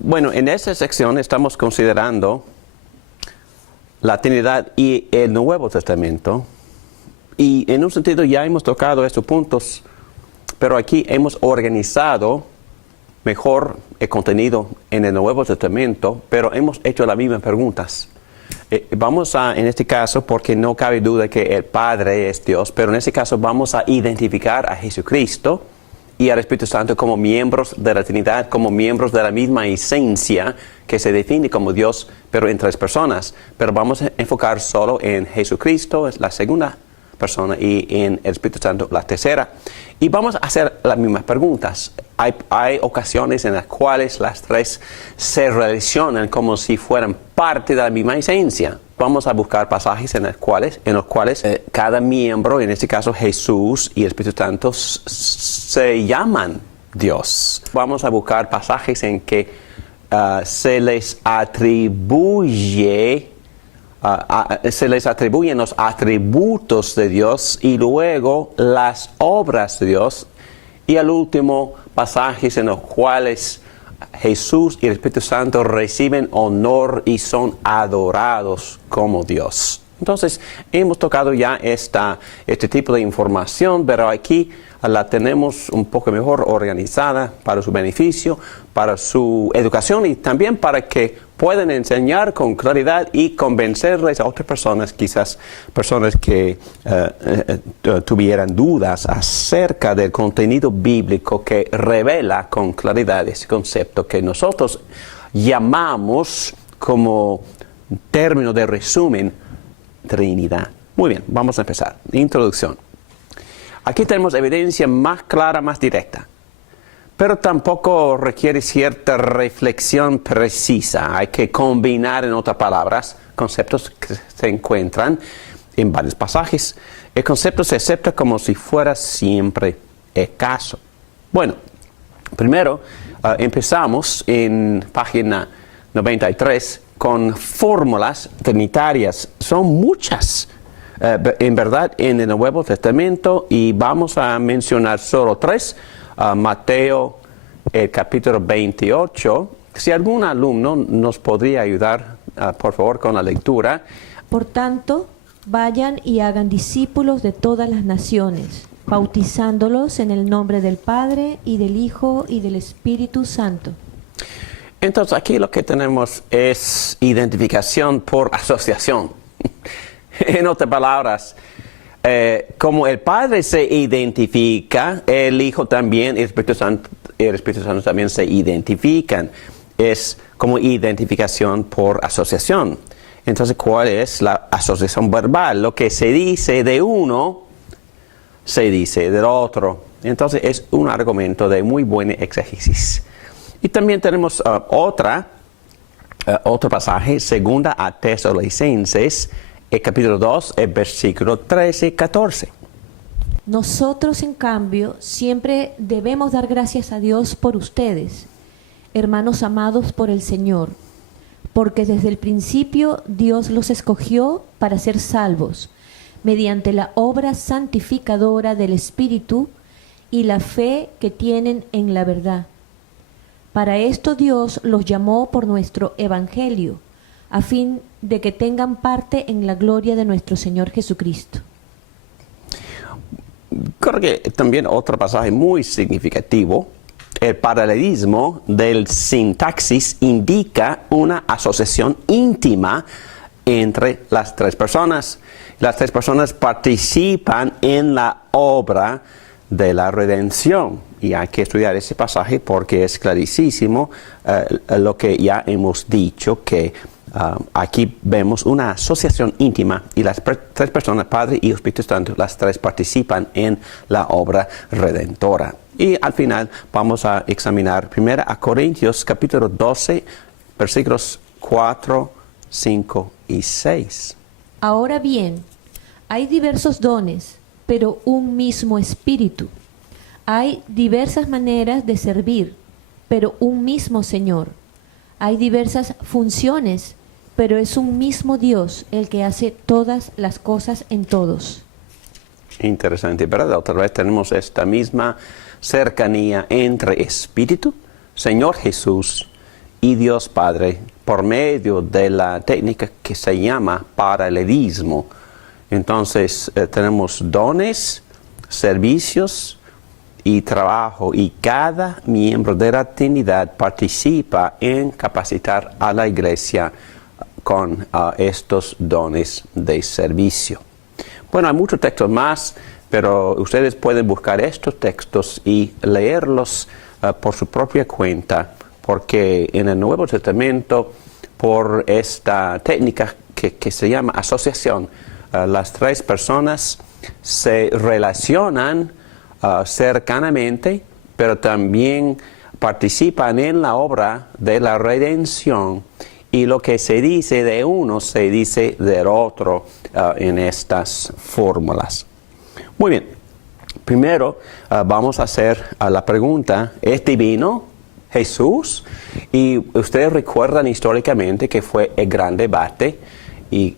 Bueno, en esta sección estamos considerando la Trinidad y el Nuevo Testamento. Y en un sentido ya hemos tocado estos puntos, pero aquí hemos organizado mejor el contenido en el Nuevo Testamento, pero hemos hecho las mismas preguntas. Vamos a, en este caso, porque no cabe duda que el Padre es Dios, pero en este caso vamos a identificar a Jesucristo y al Espíritu Santo como miembros de la Trinidad, como miembros de la misma esencia que se define como Dios, pero en tres personas. Pero vamos a enfocar solo en Jesucristo, es la segunda persona, y en el Espíritu Santo, la tercera. Y vamos a hacer las mismas preguntas. Hay ocasiones en las cuales las tres se relacionan como si fueran parte de la misma esencia. Vamos a buscar pasajes en los cuales cada miembro, en este caso Jesús y el Espíritu Santo, se llaman Dios. Vamos a buscar pasajes en que se les atribuyen los atributos de Dios y luego las obras de Dios. Y al último, pasajes en los cuales Jesús y el Espíritu Santo reciben honor y son adorados como Dios. Entonces, hemos tocado ya este tipo de información, pero aquí la tenemos un poco mejor organizada para su beneficio, para su educación y también para que puedan enseñar con claridad y convencerles a otras personas, quizás personas que tuvieran dudas acerca del contenido bíblico que revela con claridad ese concepto que nosotros llamamos como término de resumen Trinidad. Muy bien, vamos a empezar. Introducción. Aquí tenemos evidencia más clara, más directa, pero tampoco requiere cierta reflexión precisa. Hay que combinar, en otras palabras, conceptos que se encuentran en varios pasajes. El concepto se acepta como si fuera siempre el caso. Bueno, primero empezamos en página 93 con fórmulas trinitarias. Son muchas. En verdad, en el Nuevo Testamento, y vamos a mencionar solo tres. Mateo, el capítulo 28. Si algún alumno nos podría ayudar, por favor, con la lectura. Por tanto, vayan y hagan discípulos de todas las naciones, bautizándolos en el nombre del Padre, y del Hijo, y del Espíritu Santo. Entonces, aquí lo que tenemos es identificación por asociación. En otras palabras, como el Padre se identifica, el Hijo también, el Espíritu Santo también se identifican. Es como identificación por asociación. Entonces, ¿cuál es la asociación verbal? Lo que se dice de uno, se dice del otro. Entonces, es un argumento de muy buena exégesis. Y también tenemos otro pasaje, segunda a Tesalonicenses, el capítulo 2, el versículo 13 y 14. Nosotros, en cambio, siempre debemos dar gracias a Dios por ustedes, hermanos amados por el Señor, porque desde el principio Dios los escogió para ser salvos, mediante la obra santificadora del Espíritu y la fe que tienen en la verdad. Para esto Dios los llamó por nuestro Evangelio, a fin de que tengan parte en la gloria de nuestro Señor Jesucristo. Creo que también otro pasaje muy significativo, el paralelismo del sintaxis indica una asociación íntima entre las tres personas. Las tres personas participan en la obra de la redención. Y hay que estudiar ese pasaje porque es clarísimo lo que ya hemos dicho, que aquí vemos una asociación íntima y las tres personas, Padre, Hijo, Espíritu Santo, las tres participan en la obra redentora. Y al final vamos a examinar 1 Corintios capítulo 12, versículos 4, 5 y 6. Ahora bien, hay diversos dones, pero un mismo Espíritu. Hay diversas maneras de servir, pero un mismo Señor. Hay diversas funciones, pero es un mismo Dios el que hace todas las cosas en todos. Interesante, ¿verdad? Otra vez tenemos esta misma cercanía entre Espíritu, Señor Jesús y Dios Padre por medio de la técnica que se llama paralelismo. Entonces tenemos dones, servicios y trabajo, y cada miembro de la Trinidad participa en capacitar a la iglesia con estos dones de servicio. Bueno, hay muchos textos más, pero ustedes pueden buscar estos textos y leerlos por su propia cuenta, porque en el Nuevo Testamento, por esta técnica que se llama asociación, las tres personas se relacionan cercanamente, pero también participan en la obra de la redención, y lo que se dice de uno se dice del otro en estas fórmulas. Muy bien, primero vamos a hacer la pregunta: ¿es divino Jesús? Y ustedes recuerdan históricamente que fue el gran debate, y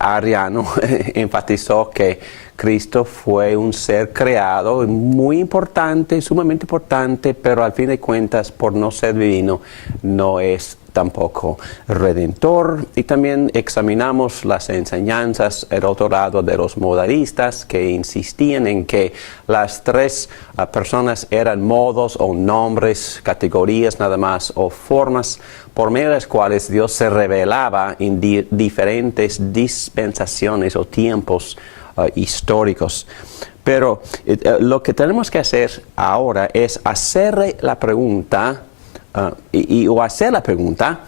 Ariano enfatizó que Cristo fue un ser creado muy importante, sumamente importante, pero al fin de cuentas, por no ser divino, no es tampoco redentor. Y también examinamos las enseñanzas, el otro lado de los modalistas, que insistían en que las tres personas eran modos o nombres, categorías nada más, o formas por medio de las cuales Dios se revelaba en diferentes dispensaciones o tiempos históricos. Pero lo que tenemos que hacer ahora es hacerle la pregunta, o hacer la pregunta,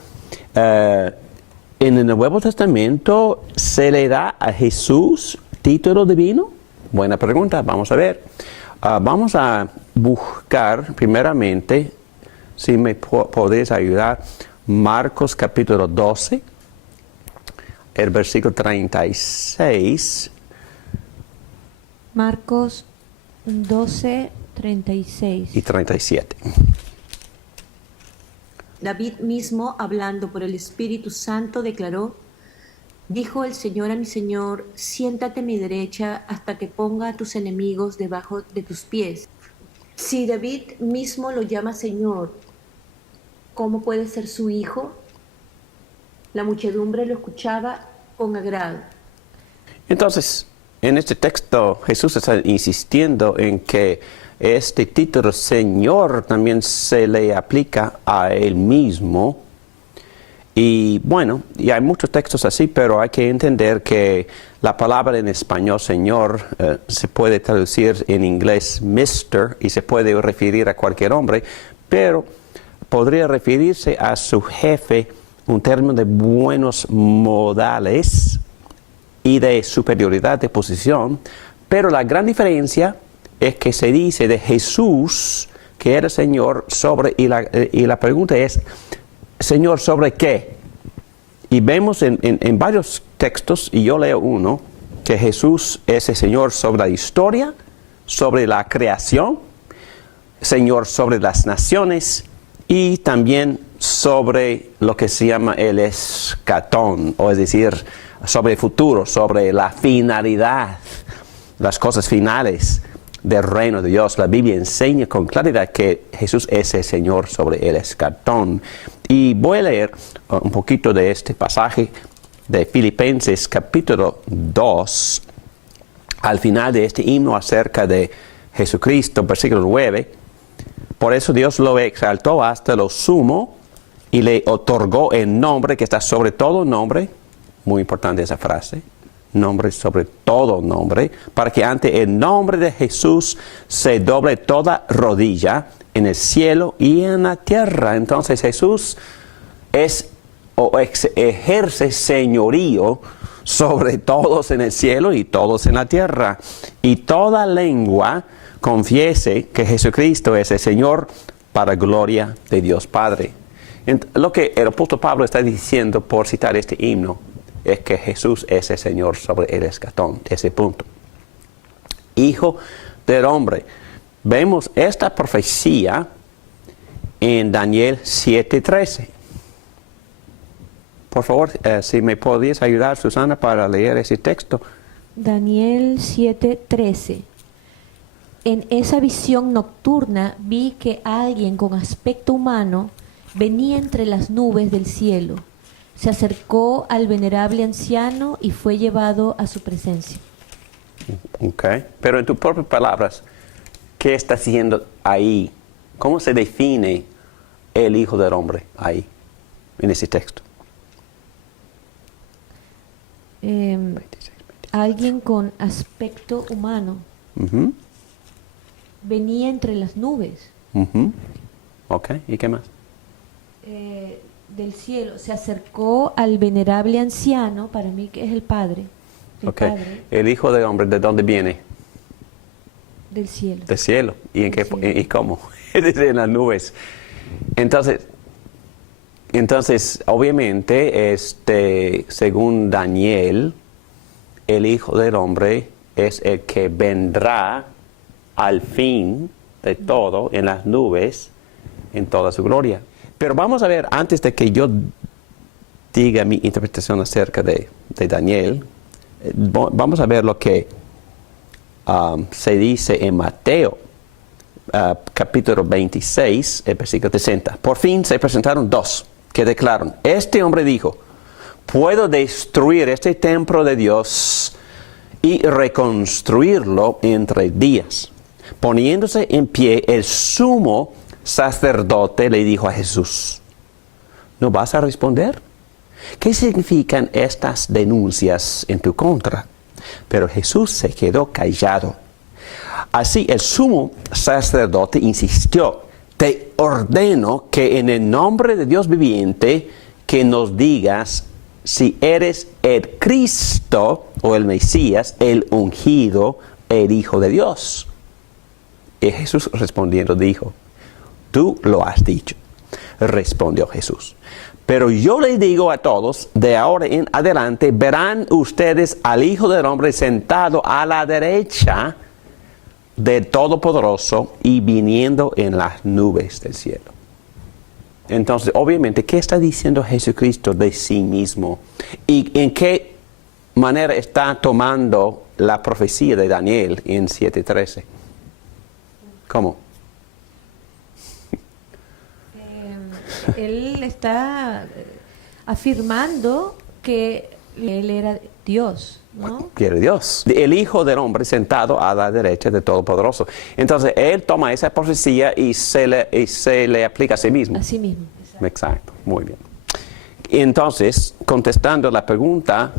¿en el Nuevo Testamento se le da a Jesús título divino? Buena pregunta, vamos a ver. Vamos a buscar primeramente, si me podéis ayudar, Marcos capítulo 12, el versículo 36. Marcos 12, 36. Y 37. David mismo, hablando por el Espíritu Santo, declaró: dijo el Señor a mi Señor, siéntate a mi derecha hasta que ponga a tus enemigos debajo de tus pies. Si David mismo lo llama Señor, ¿cómo puede ser su hijo? La muchedumbre lo escuchaba con agrado. Entonces, en este texto Jesús está insistiendo en que este título Señor también se le aplica a Él mismo. Y bueno, y hay muchos textos así, pero hay que entender que la palabra en español Señor se puede traducir en inglés Mr. y se puede referir a cualquier hombre, pero podría referirse a su jefe, un término de buenos modales y de superioridad de posición. Pero la gran diferencia es que se dice de Jesús que era Señor sobre, y la pregunta es, ¿Señor sobre qué? Y vemos en varios textos, y yo leo uno, que Jesús es el Señor sobre la historia, sobre la creación, Señor sobre las naciones, y también sobre lo que se llama el escatón, o es decir, sobre el futuro, sobre la finalidad, las cosas finales del reino de Dios. La Biblia enseña con claridad que Jesús es el Señor sobre el escatón. Y voy a leer un poquito de este pasaje de Filipenses capítulo 2, al final de este himno acerca de Jesucristo, versículo 9. Por eso Dios lo exaltó hasta lo sumo y le otorgó el nombre que está sobre todo nombre. Muy importante esa frase. Nombre sobre todo nombre, para que ante el nombre de Jesús se doble toda rodilla en el cielo y en la tierra. Entonces Jesús ejerce señorío sobre todos en el cielo y todos en la tierra. Y toda lengua confiese que Jesucristo es el Señor, para gloria de Dios Padre. Lo que el apóstol Pablo está diciendo por citar este himno es que Jesús es el Señor sobre el escatón, ese punto. Hijo del hombre, vemos esta profecía en Daniel 7:13. Por favor, si me podías ayudar, Susana, para leer ese texto. Daniel 7:13. En esa visión nocturna vi que alguien con aspecto humano venía entre las nubes del cielo. Se acercó al venerable anciano y fue llevado a su presencia. Okay. Pero en tus propias palabras, ¿qué está haciendo ahí? ¿Cómo se define el Hijo del Hombre ahí, en ese texto? Alguien con aspecto humano Uh-huh. venía entre las nubes Uh-huh. Ok, ¿y qué más? del cielo. Se acercó al venerable anciano, para mí que es el Padre. El Ok, Padre el Hijo del Hombre, ¿de dónde viene? del cielo. Del cielo. ¿Y en Del qué cielo. y cómo? Desde las nubes. Entonces, obviamente, según Daniel, el Hijo del Hombre es el que vendrá al fin de todo en las nubes, en toda su gloria. Pero vamos a ver, antes de que yo diga mi interpretación acerca de Daniel, vamos a ver lo que se dice en Mateo, capítulo 26, el versículo 60. Por fin se presentaron dos que declararon, este hombre dijo, puedo destruir este templo de Dios y reconstruirlo en 3 días. Poniéndose en pie, el sumo sacerdote le dijo a Jesús, ¿no vas a responder? ¿Qué significan estas denuncias en tu contra? Pero Jesús se quedó callado. Así el sumo sacerdote insistió, te ordeno que en el nombre de Dios viviente, que nos digas si eres el Cristo o el Mesías, el ungido, el Hijo de Dios. Y Jesús respondiendo dijo, tú lo has dicho. Respondió Jesús. Pero yo les digo a todos, de ahora en adelante verán ustedes al Hijo del Hombre sentado a la derecha del Todopoderoso y viniendo en las nubes del cielo. Entonces, obviamente, ¿qué está diciendo Jesucristo de sí mismo? ¿Y en qué manera está tomando la profecía de Daniel en 7:13? ¿Cómo? Él está afirmando que él era Dios, ¿no? Quiere Dios. El Hijo del Hombre sentado a la derecha del Todopoderoso. Entonces, él toma esa profecía y se le aplica a sí mismo. Así mismo. Exacto, muy bien. Entonces, contestando la pregunta,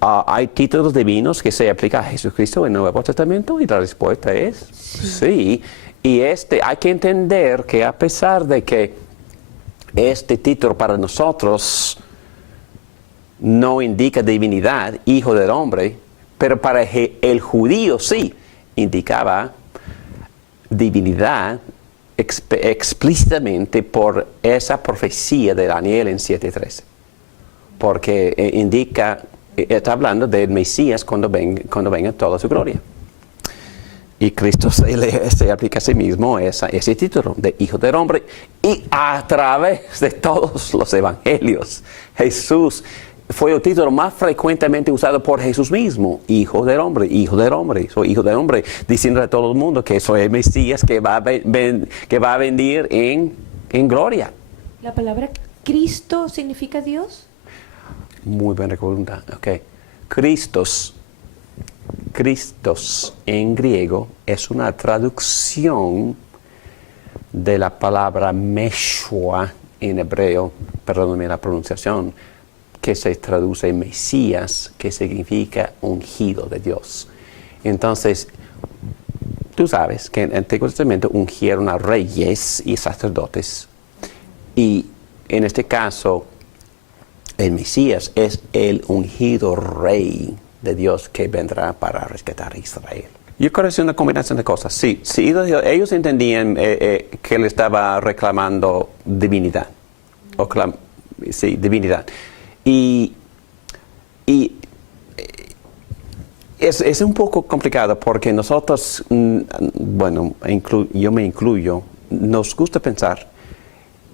¿hay títulos divinos que se aplican a Jesucristo en el Nuevo Testamento? Y la respuesta es sí. Y hay que entender que a pesar de que este título para nosotros no indica divinidad, Hijo del Hombre, pero para el judío sí indicaba divinidad explícitamente por esa profecía de Daniel en 7:13. Porque está hablando del Mesías cuando venga toda su gloria. Y Cristo se aplica a sí mismo ese título de Hijo del Hombre. Y a través de todos los evangelios, Jesús fue el título más frecuentemente usado por Jesús mismo. Hijo del Hombre, Hijo del Hombre, soy Hijo del Hombre. Diciendo a todo el mundo que soy el Mesías que va a venir en gloria. ¿La palabra Cristo significa Dios? Muy buena pregunta. Okay. Christos en griego es una traducción de la palabra Meshua en hebreo, perdóname la pronunciación, que se traduce Mesías, que significa ungido de Dios. Entonces, tú sabes que en el Antiguo Testamento ungieron a reyes y sacerdotes. Y en este caso, el Mesías es el ungido rey de Dios que vendrá para rescatar a Israel. Yo creo que es una combinación de cosas. Sí, ellos entendían que él estaba reclamando divinidad. Sí, divinidad. Y Es un poco complicado porque nosotros, bueno, yo me incluyo, nos gusta pensar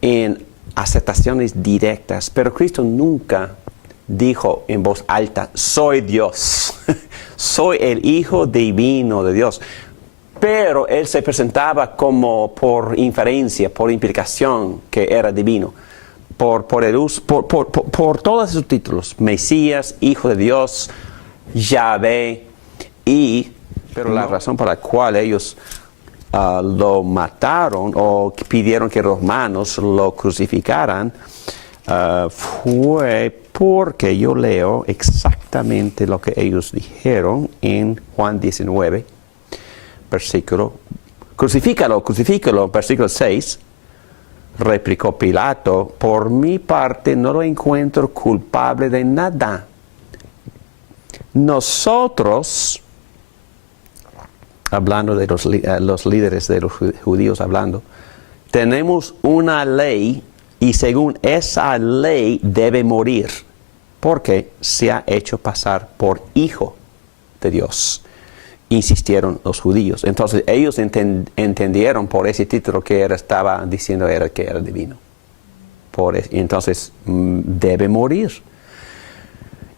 en aceptaciones directas, pero Cristo nunca dijo en voz alta, soy Dios, soy el Hijo divino de Dios. Pero Él se presentaba como por inferencia, por implicación que era divino, por el uso, por todos esos títulos, Mesías, Hijo de Dios, Yahvé, pero la razón por la cual ellos lo mataron o pidieron que los romanos lo crucificaran fue porque yo leo exactamente lo que ellos dijeron en Juan 19, versículo, crucifícalo, versículo 6, replicó Pilato, por mi parte no lo encuentro culpable de nada. Nosotros, hablando de los líderes de los judíos hablando, tenemos una ley y según esa ley debe morir porque se ha hecho pasar por hijo de Dios, insistieron los judíos. Entonces ellos entendieron por ese título que estaba diciendo que era divino. Entonces debe morir.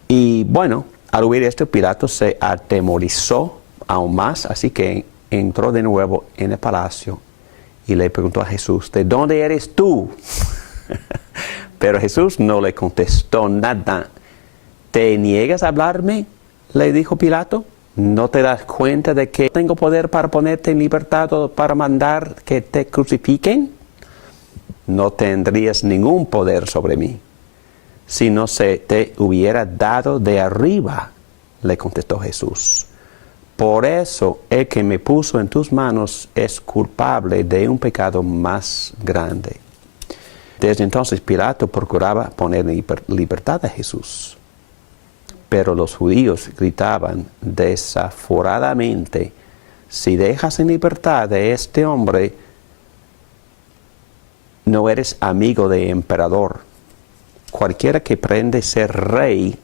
Y bueno, al oír esto, Pilato se atemorizó aún más, así que entró de nuevo en el palacio y le preguntó a Jesús, ¿de dónde eres tú? Pero Jesús no le contestó nada. ¿Te niegas a hablarme?, le dijo Pilato. ¿No te das cuenta de que tengo poder para ponerte en libertad o para mandar que te crucifiquen? No tendrías ningún poder sobre mí si no se te hubiera dado de arriba, le contestó Jesús. Por eso el que me puso en tus manos es culpable de un pecado más grande. Desde entonces Pilato procuraba poner en libertad a Jesús. Pero los judíos gritaban desaforadamente, si dejas en libertad de este hombre, no eres amigo del emperador. Cualquiera que pretende ser rey,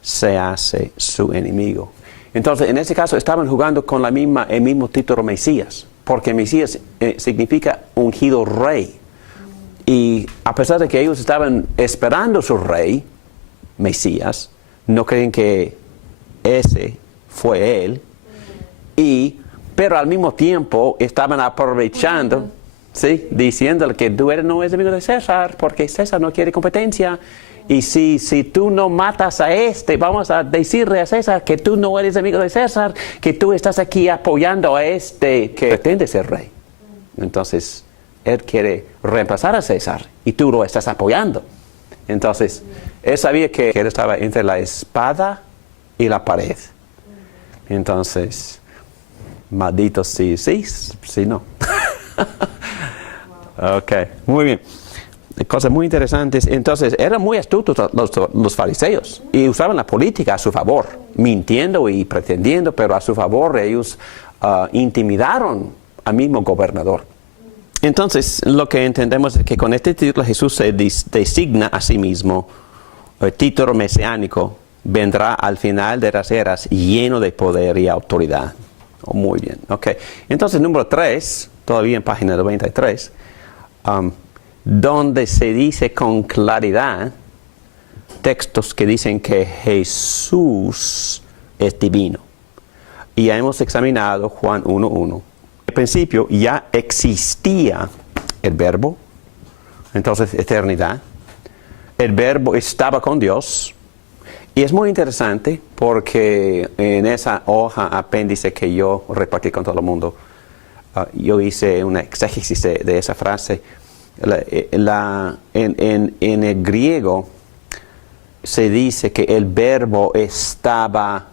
se hace su enemigo. Entonces, en ese caso, estaban jugando con el mismo título Mesías, porque Mesías significa ungido rey. Y a pesar de que ellos estaban esperando su rey, Mesías, no creen que ese fue él, pero al mismo tiempo estaban aprovechando, ¿sí?, diciéndole que tú no eres amigo de César, porque César no quiere competencia, y si tú no matas a vamos a decirle a César que tú no eres amigo de César, que tú estás aquí apoyando a que pretende ser rey. Entonces, él quiere reemplazar a César, y tú lo estás apoyando. Entonces, él sabía que él estaba entre la espada y la pared. Entonces, maldito sí, no. Ok, muy bien. Cosas muy interesantes. Entonces, eran muy astutos los fariseos y usaban la política a su favor, mintiendo y pretendiendo, pero a su favor ellos intimidaron al mismo gobernador. Entonces, lo que entendemos es que con este título Jesús se designa a sí mismo, el título mesiánico, vendrá al final de las eras lleno de poder y autoridad. Oh, muy bien, ok. Entonces, número 3, todavía en página 93, donde se dice con claridad textos que dicen que Jesús es divino. Y ya hemos examinado Juan 1:1. Al principio ya existía el Verbo, entonces eternidad. El Verbo estaba con Dios. Y es muy interesante porque en esa hoja apéndice que yo repartí con todo el mundo, yo hice una exégesis de esa frase. En el griego se dice que el Verbo estaba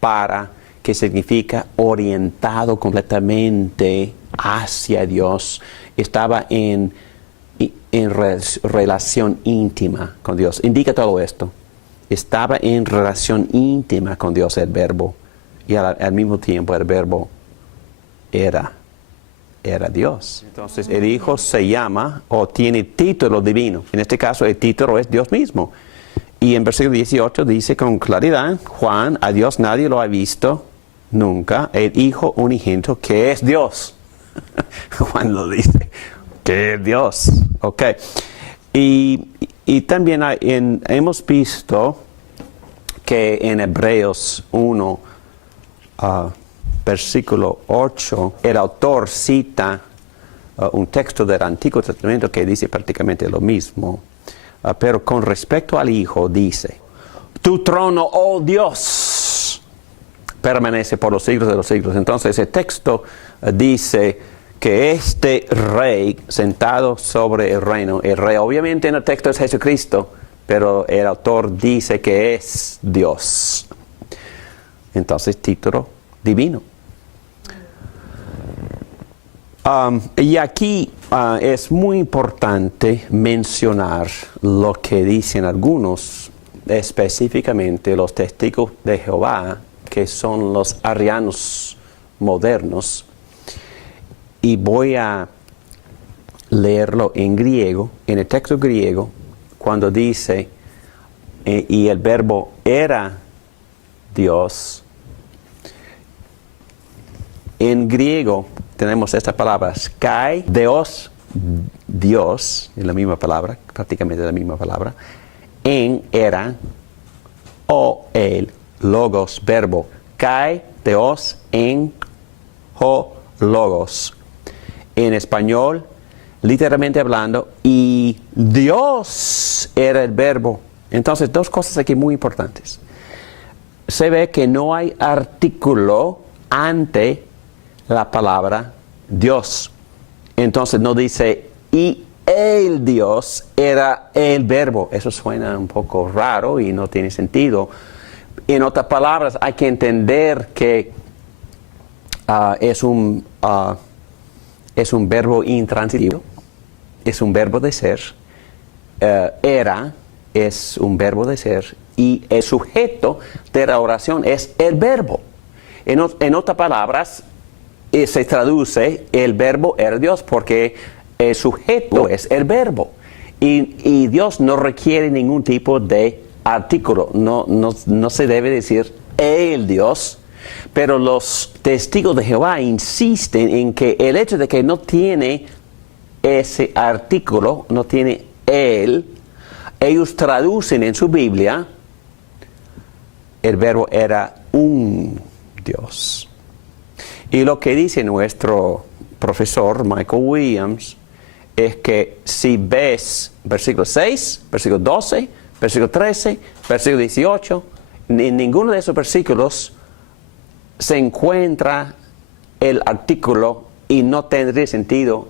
para, que significa orientado completamente hacia Dios, estaba en relación íntima con Dios. Indica todo esto. Estaba en relación íntima con Dios el Verbo, y al mismo tiempo el Verbo era Dios. Entonces el Hijo se llama o tiene título divino. En este caso el título es Dios mismo. Y en versículo 18 dice con claridad, Juan, a Dios nadie lo ha visto nunca, el Hijo unigénito que es Dios. Juan lo dice, que es Dios. Ok. Y también hemos visto que en Hebreos 1, versículo 8, el autor cita un texto del Antiguo Testamento que dice prácticamente lo mismo. Pero con respecto al Hijo dice, tu trono, oh Dios, permanece por los siglos de los siglos. Entonces ese texto dice que este rey sentado sobre el rey obviamente en el texto es Jesucristo, pero el autor dice que es Dios. Entonces título divino. Y aquí es muy importante mencionar lo que dicen algunos, específicamente los testigos de Jehová, que son los arianos modernos. Y voy a leerlo en griego, en el texto griego, cuando dice, y el verbo era Dios. En griego tenemos estas palabras, kai, Deos, Dios, es la misma palabra, prácticamente la misma palabra, en era, o el, logos, verbo, kai, Deos, en, ho, logos. En español, literalmente hablando, y Dios era el verbo. Entonces, dos cosas aquí muy importantes. Se ve que no hay artículo ante la palabra Dios. Entonces no dice, y el Dios era el verbo. Eso suena un poco raro y no tiene sentido. En otras palabras, hay que entender que es un verbo intransitivo, es un verbo de ser, era es un verbo de ser, y el sujeto de la oración es el verbo. En otras palabras, se traduce el verbo era Dios porque el sujeto es el verbo. Y Dios no requiere ningún tipo de artículo, no se debe decir el Dios. Pero los testigos de Jehová insisten en que el hecho de que no tiene ese artículo, no tiene él, ellos traducen en su Biblia, el verbo era un Dios. Y lo que dice nuestro profesor Michael Williams es que si ves versículo 6, versículo 12, versículo 13, versículo 18, en ninguno de esos versículos se encuentra el artículo y no tendría sentido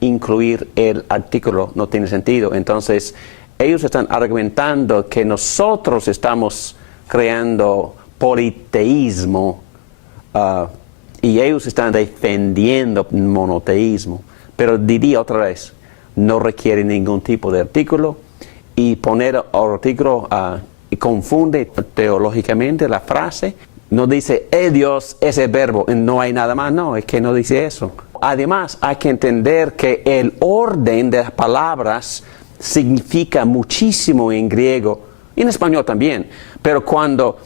incluir el artículo, no tiene sentido. Entonces, ellos están argumentando que nosotros estamos creando politeísmo y ellos están defendiendo monoteísmo. Pero diría otra vez, no requiere ningún tipo de artículo y poner artículo confunde teológicamente la frase. No dice, Dios es el verbo, no hay nada más. No, es que no dice eso. Además, hay que entender que el orden de las palabras significa muchísimo en griego, y en español también. Pero cuando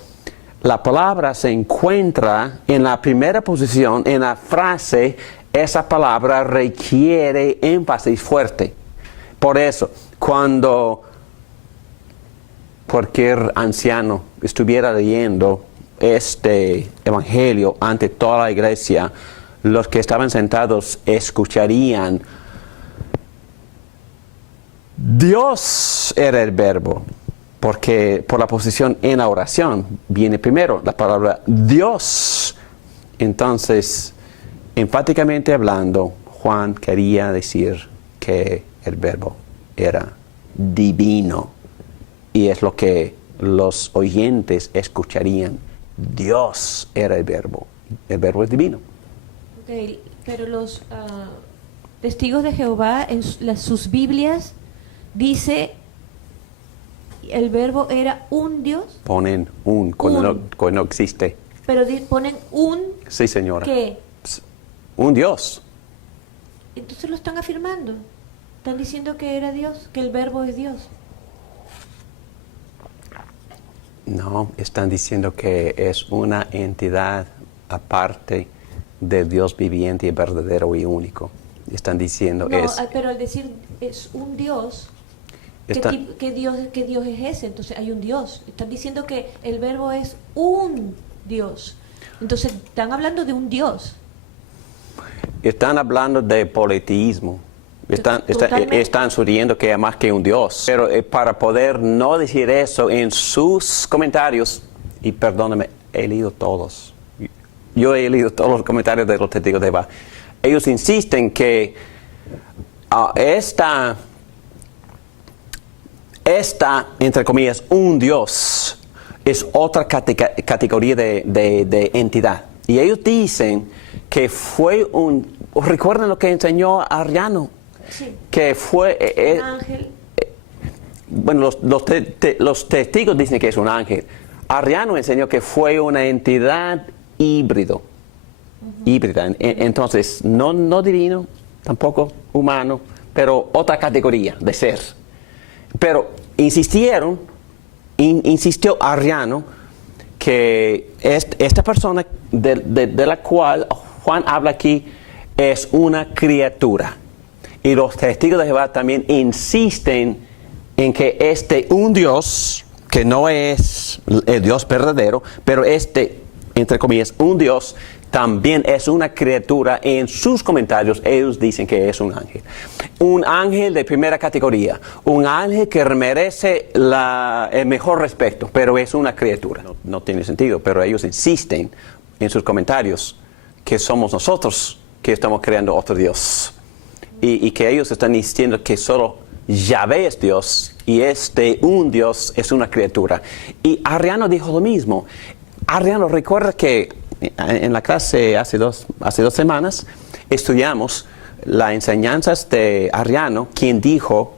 la palabra se encuentra en la primera posición, en la frase, esa palabra requiere énfasis fuerte. Por eso, cuando cualquier anciano estuviera leyendo este evangelio ante toda la iglesia, los que estaban sentados escucharían, Dios era el verbo, porque por la posición en la oración viene primero la palabra Dios. Entonces, enfáticamente hablando, Juan quería decir que el verbo era divino, y es lo que los oyentes escucharían. Dios era el verbo es divino. Okay, pero los testigos de Jehová en sus Biblias dice el verbo era un Dios. Ponen un cuando no existe. Pero ponen un. Sí, señora. ¿Qué? Un Dios. Entonces lo están afirmando. Están diciendo que era Dios, que el verbo es Dios. No, están diciendo que es una entidad aparte del Dios viviente y verdadero y único. Están diciendo No, es... pero al decir es un Dios, Está- ¿qué Dios es ese? Entonces hay un Dios. Están diciendo que el verbo es un Dios. Entonces están hablando de un Dios. Están hablando de politeísmo. Totalmente. Están sugiriendo que es más que un Dios. Pero para poder no decir eso en sus comentarios, y perdóname, he leído todos. Yo he leído todos los comentarios de los testigos de Jehová. Ellos insisten que esta, entre comillas, un Dios, es otra categoría de entidad. Y ellos dicen que fue recuerden lo que enseñó Arriano, Sí. que fue... Un ángel. bueno, los testigos dicen que es un ángel. Arriano enseñó que fue una entidad híbrida. Entonces, no divino, tampoco humano, pero otra categoría de ser. Pero insistió Arriano que esta persona de la cual Juan habla aquí es una criatura. Y los testigos de Jehová también insisten en que un Dios, que no es el Dios verdadero, pero entre comillas, un Dios, también es una criatura. En sus comentarios ellos dicen que es un ángel. Un ángel de primera categoría. Un ángel que merece el mejor respeto, pero es una criatura. No tiene sentido, pero ellos insisten en sus comentarios que somos nosotros que estamos creando otro Dios. Y que ellos están diciendo que solo Yahvé es Dios y un Dios es una criatura. Y Arriano dijo lo mismo. Arriano recuerda que en la clase hace dos semanas estudiamos las enseñanzas de Arriano, quien dijo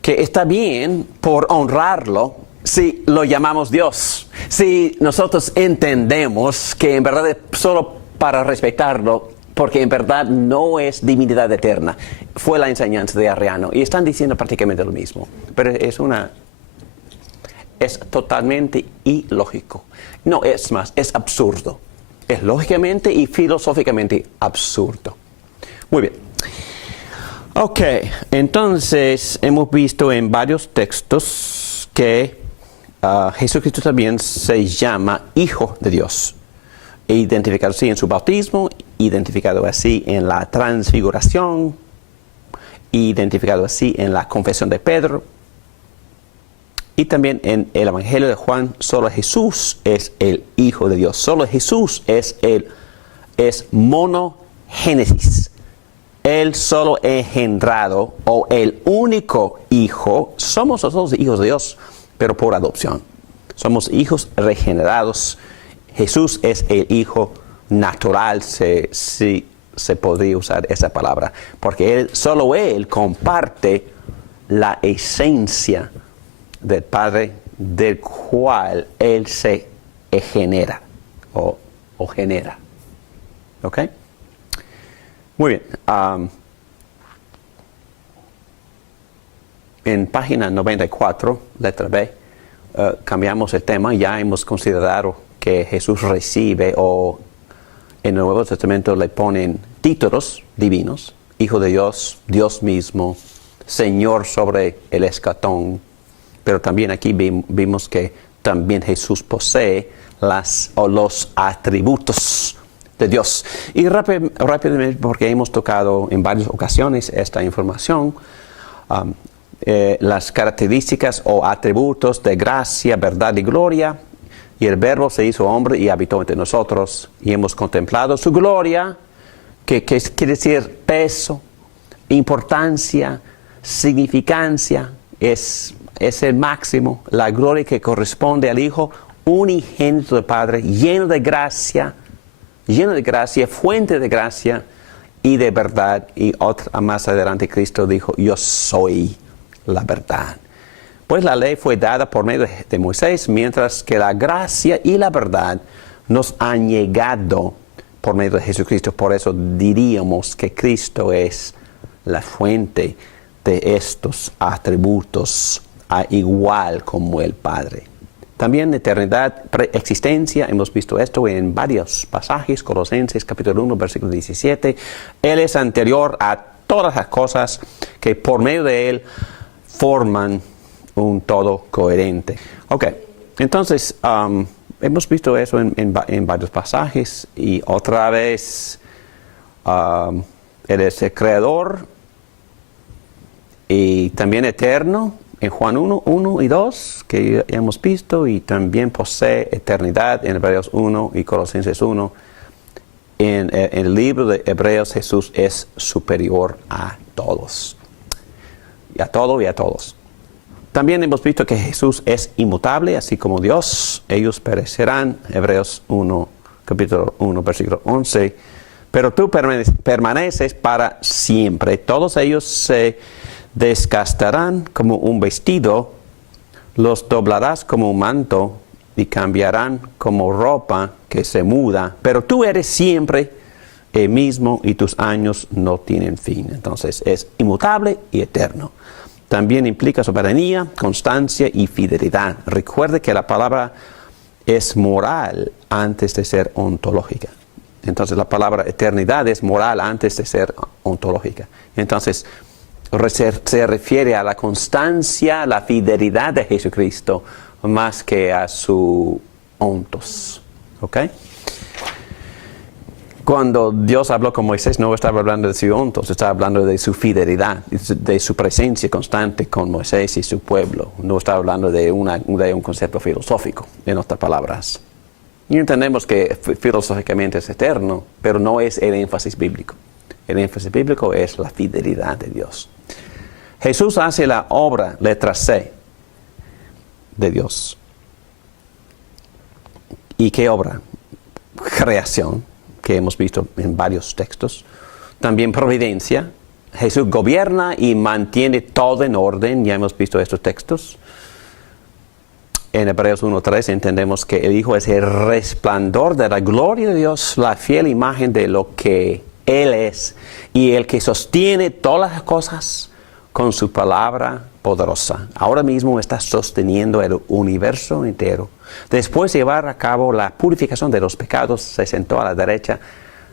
que está bien por honrarlo si lo llamamos Dios. Si nosotros entendemos que en verdad es solo para respetarlo, porque en verdad no es divinidad eterna. Fue la enseñanza de Arriano. Y están diciendo prácticamente lo mismo. Pero es totalmente ilógico. No, es más, es absurdo. Es lógicamente y filosóficamente absurdo. Muy bien. Ok, entonces hemos visto en varios textos que Jesucristo también se llama Hijo de Dios. Identificado así en su bautismo, identificado así en la transfiguración, identificado así en la confesión de Pedro, y también en el Evangelio de Juan. Solo Jesús es el Hijo de Dios. Solo Jesús es monogénesis. Él solo engendrado, o el único Hijo. Somos nosotros hijos de Dios, pero por adopción. Somos hijos regenerados. Jesús es el Hijo natural, si se podría usar esa palabra, porque solo Él comparte la esencia del Padre, del cual Él se genera o genera. ¿Ok? Muy bien. En página 94, letra B, cambiamos el tema. Ya hemos considerado que Jesús recibe, o en el Nuevo Testamento le ponen títulos divinos: Hijo de Dios, Dios mismo, Señor sobre el escatón. Pero también aquí vimos que también Jesús posee los atributos de Dios. Y rápidamente, porque hemos tocado en varias ocasiones esta información, las características o atributos de gracia, verdad y gloria. Y el Verbo se hizo hombre y habitó entre nosotros, y hemos contemplado su gloria, que quiere decir peso, importancia, significancia. Es el máximo, la gloria que corresponde al Hijo unigénito del Padre, lleno de gracia, fuente de gracia y de verdad. Y más adelante Cristo dijo: yo soy la verdad. Pues la ley fue dada por medio de Moisés, mientras que la gracia y la verdad nos han llegado por medio de Jesucristo. Por eso diríamos que Cristo es la fuente de estos atributos, igual como el Padre. También eternidad, preexistencia, hemos visto esto en varios pasajes, Colosenses capítulo 1, versículo 17. Él es anterior a todas las cosas que por medio de Él forman un todo coherente. Ok, entonces hemos visto eso en varios pasajes y otra vez Él es el creador y también eterno. En Juan 1 y 2, que ya hemos visto, y también posee eternidad en Hebreos 1 y Colosenses 1. En el libro de Hebreos, Jesús es superior a todos. Y a todo y a todos. También hemos visto que Jesús es inmutable, así como Dios. Ellos perecerán, Hebreos 1, capítulo 1, versículo 11. Pero tú permaneces para siempre. Todos ellos se desgastarán como un vestido, los doblarás como un manto y cambiarán como ropa que se muda, pero tú eres siempre el mismo y tus años no tienen fin. Entonces es inmutable y eterno. También implica soberanía, constancia y fidelidad. Recuerde que la palabra es moral antes de ser ontológica. Entonces la palabra eternidad es moral antes de ser ontológica. Entonces se refiere a la constancia, la fidelidad de Jesucristo, más que a su ontos. ¿Ok? Cuando Dios habló con Moisés, no estaba hablando de su ontos, estaba hablando de su fidelidad, de su presencia constante con Moisés y su pueblo. No estaba hablando de un concepto filosófico, en otras palabras. Y entendemos que filosóficamente es eterno, pero no es el énfasis bíblico. El énfasis bíblico es la fidelidad de Dios. Jesús hace la obra, letra C, de Dios. ¿Y qué obra? Creación, que hemos visto en varios textos. También providencia. Jesús gobierna y mantiene todo en orden. Ya hemos visto estos textos. En Hebreos 1:3 entendemos que el Hijo es el resplandor de la gloria de Dios, la fiel imagen de lo que Él es y el que sostiene todas las cosas con su palabra poderosa. Ahora mismo está sosteniendo el universo entero. Después de llevar a cabo la purificación de los pecados, se sentó a la derecha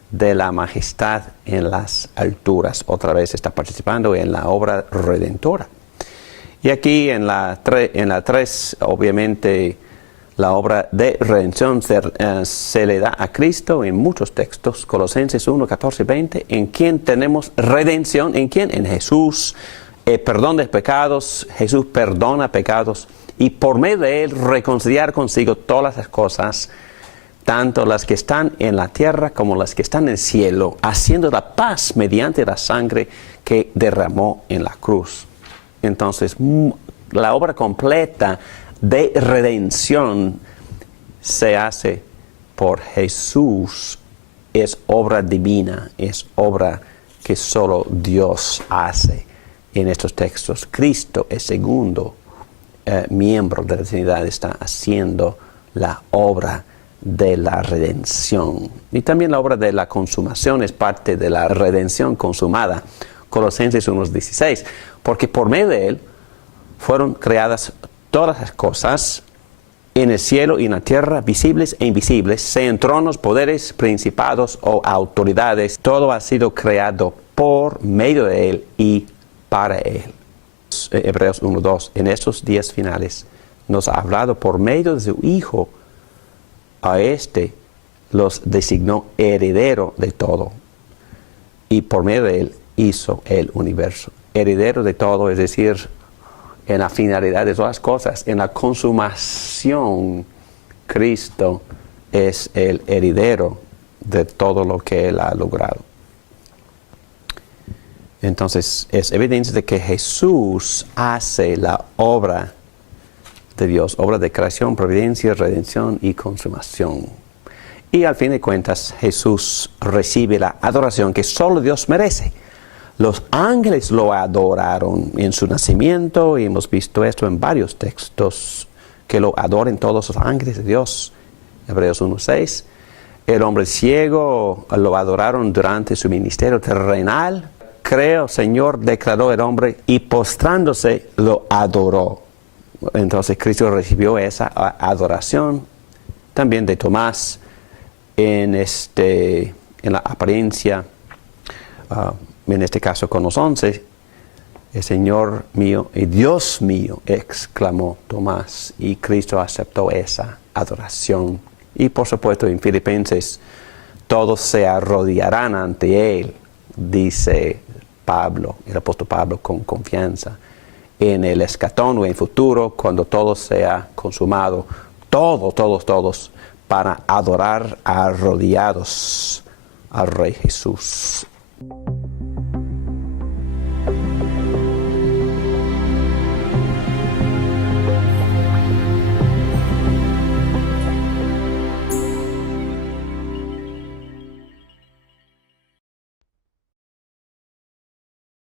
de la majestad en las alturas. Otra vez está participando en la obra redentora. Y aquí en la 3, obviamente, la obra de redención se le da a Cristo en muchos textos. Colosenses 1, 14, 20. ¿En quién tenemos redención? ¿En quién? En Jesús. Perdón de pecados. Jesús perdona pecados. Y por medio de Él reconciliar consigo todas las cosas, tanto las que están en la tierra como las que están en el cielo, haciendo la paz mediante la sangre que derramó en la cruz. Entonces, la obra completa de redención se hace por Jesús. Es obra divina, es obra que solo Dios hace en estos textos. Cristo, el segundo miembro de la Trinidad, está haciendo la obra de la redención. Y también la obra de la consumación es parte de la redención consumada. Colosenses 1:16. Porque por medio de Él fueron creadas todas las cosas en el cielo y en la tierra, visibles e invisibles, sean tronos, poderes, principados o autoridades. Todo ha sido creado por medio de Él y para Él. Hebreos 1:2. En estos días finales nos ha hablado por medio de su Hijo. A este los designó heredero de todo. Y por medio de Él hizo el universo. Heredero de todo, es decir, en la finalidad de todas las cosas, en la consumación, Cristo es el heredero de todo lo que Él ha logrado. Entonces, es evidencia de que Jesús hace la obra de Dios, obra de creación, providencia, redención y consumación. Y al fin de cuentas, Jesús recibe la adoración que solo Dios merece. Los ángeles lo adoraron en su nacimiento, y hemos visto esto en varios textos, que lo adoren todos los ángeles de Dios. Hebreos 1:6. El hombre ciego lo adoraron durante su ministerio terrenal. Creo, Señor, declaró el hombre, y postrándose lo adoró. Entonces Cristo recibió esa adoración también de Tomás en la apariencia, en este caso con los 11, el Señor mío y Dios mío, exclamó Tomás, y Cristo aceptó esa adoración. Y por supuesto en Filipenses, todos se arrodillarán ante Él, dice Pablo, el apóstol Pablo, con confianza. En el escatón o en el futuro, cuando todo sea consumado, todos, para adorar arrodillados al Rey Jesús.